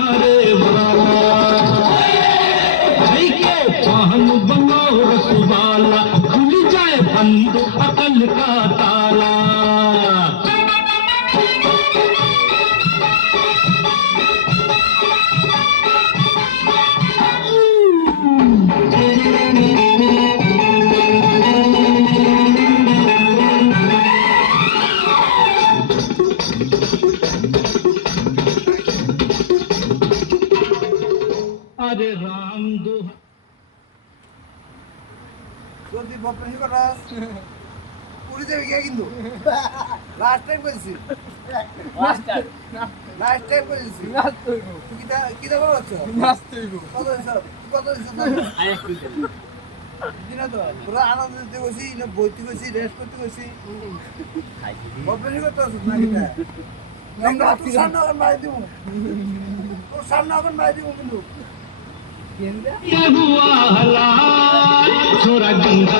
मारे वाला के पान बनो रसवाला खुल जाए बंद अकल का ताला अरे राम दो যদি বপনি করাস পুরি যাবে কে কিন্তু লাস্ট টাইম কইছি লাস্ট টাইম কইছি তুই কিটা বলছ কত দিনা তো পুরা আনন্দ দিতে কইছি না বইতে কইছি রেস্ট করতে কইছি বপনি করতে আছিস না কিটা লঙ্কা তুই সামনে এখন মারি দিব তোর সামনে এখন মারি দিব কিন্তু ये हुआ हलाल छोरा गंगा